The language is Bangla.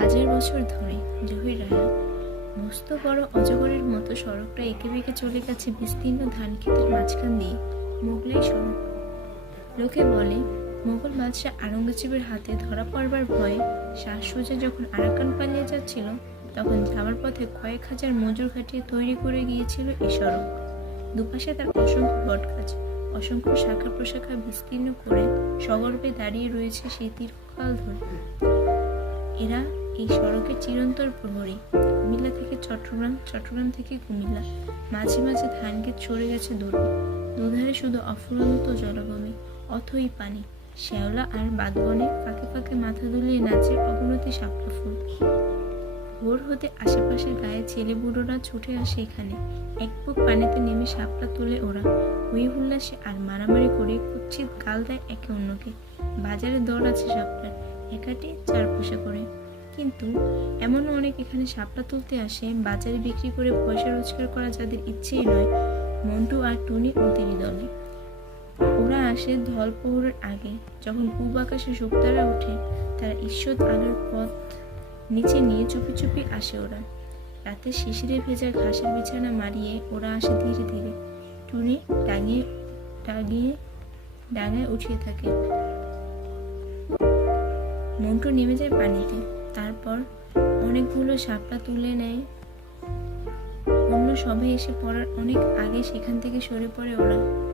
হাজার বছর ধরে জহির রায়া মস্ত বড় অজগরের মতো সড়কটা এঁকে বেঁকে চলে গেছে বিস্তীর্ণ ধান ক্ষেতের মাঝখান দিয়ে। মোগলাই সড়ক। লোকে বলে মোগল বাদশাহ আওরঙ্গজেবের হাতে ধরা পড়বার ভয়ে শাহ সুজা যখন আরাকান পালিয়ে যাচ্ছিল, তখন যাওয়ার পথে কয়েক হাজার মজুর খাটিয়ে তৈরি করে গিয়েছিল এই সড়ক। দুপাশে তার অসংখ্য বটগাছ, অসংখ্য শাখা প্রশাখা বিস্তীর্ণ করে সগর্বে দাঁড়িয়ে রয়েছে সেই দীর্ঘকাল ধরে। এরা এই সড়কের চিরন্তর প্রহরী। কুমিল্লা থেকে চট্টগ্রাম, চট্টগ্রাম থেকে কুমিল্লা, মাঝে মাঝে ধানক্ষেত সরে গেছে দূরে। দুধারে শুধু অফুরন্ত জলভূমি, অথই পানি, শ্যাওলা আর বাদবনে ফাঁকে ফাঁকে মাথা দুলিয়ে নাচে অবনতি শাপলা ফুল। ভোর হতে আশেপাশের গায়ে ছেলে বুড়োরা ছুটে আসে এখানে। এক বুক পানিতে নেমে শাপলা তোলে ওরা, হই হুল্লাসে আর মারামারি করে কুৎসিত গাল দেয় একে অন্যকে। বাজারে দর আছে শাপলার, একাটি 4 পয়সা করে। কিন্তু এমনও অনেক এখানে শাপলা তুলতে আসে বাজারে বিক্রি করে পয়সা রোজগার করা যাদের ইচ্ছেই নয়, মন্টু আর টুনি ওদেরই দলে। ওরা আসে ধলপোহরের আগে, যখন পূব আকাশে শুকতারা ওঠে। তারা ঈষৎ আলোর পথ নিচে নিয়ে চুপি চুপি আসে ওরা। রাতে শিশিরে ভেজা ঘাসের বিছানা মারিয়ে ওরা আসে ধীরে ধীরে। টুনি ডাঙায় উঠিয়ে থাকে, মন্টু নেমে যায় পানিতে। তারপর অনেকগুলো শাপলা তুলে নেয়। অন্য সবে এসে পড়ার অনেক আগে সেখান থেকে সরে পড়ে ওরা।